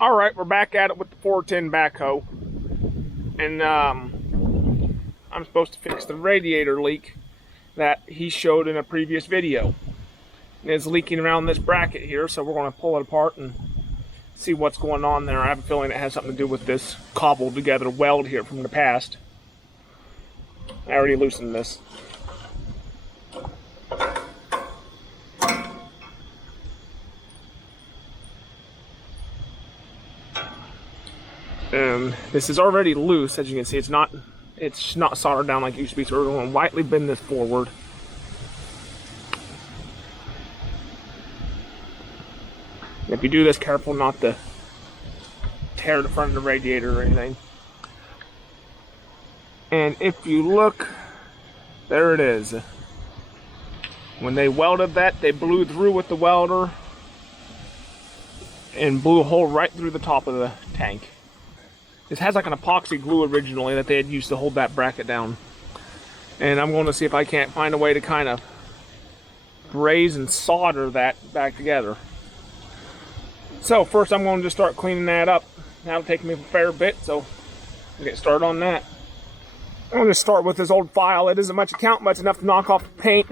Alright, we're back at it with the 410 backhoe. And I'm supposed to fix the radiator leak that he showed in a previous video. And it's leaking around this bracket here, so we're going to pull it apart and see what's going on there. I have a feeling it has something to do with this cobbled together weld here from the past. I already loosened this. This is already loose, as you can see. It's not soldered down like it used to be, so we're going to lightly bend this forward. And if you do this, careful not to tear the front of the radiator or anything. And if you look, there it is. When they welded that, they blew through with the welder and blew a hole right through the top of the tank. This has like an epoxy glue originally that they had used to hold that bracket down. And I'm going to see if I can't find a way to kind of braze and solder that back together. So first I'm going to just start cleaning that up. That'll take me a fair bit, so I'll get started on that. I'm going to start with this old file. It isn't much account, but it's enough to knock off the paint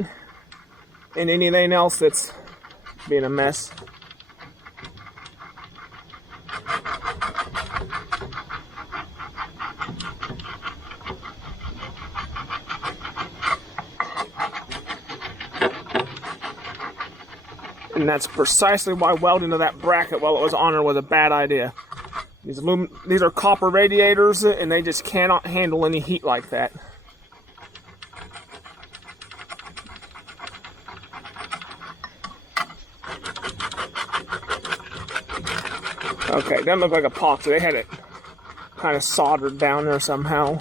and anything else that's being a mess. And that's precisely why welding to that bracket while it was on there was a bad idea. These are copper radiators, and they just cannot handle any heat like that. Okay, doesn't look like epoxy. They had it kind of soldered down there somehow.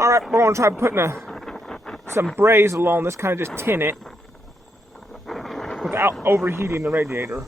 Alright, we're going to try putting some braze along this, kind of just tin it without overheating the radiator.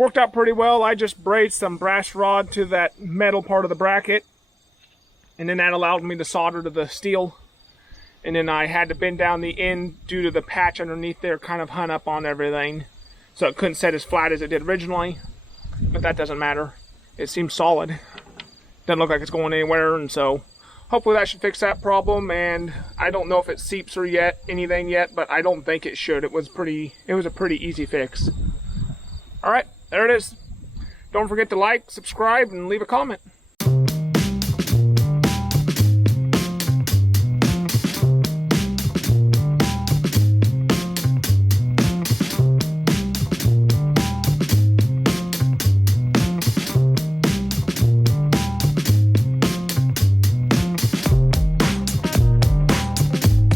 Worked out pretty well. I just brazed some brass rod to that metal part of the bracket, and then that allowed me to solder to the steel. And then I had to bend down the end due to the patch underneath there kind of hung up on everything, so it couldn't set as flat as it did originally. But that doesn't matter. It seems solid. Doesn't look like it's going anywhere, and so hopefully that should fix that problem. And I don't know if it seeps or anything yet, but I don't think it should. It was a pretty easy fix. All right, there it is. Don't forget to like, subscribe, and leave a comment.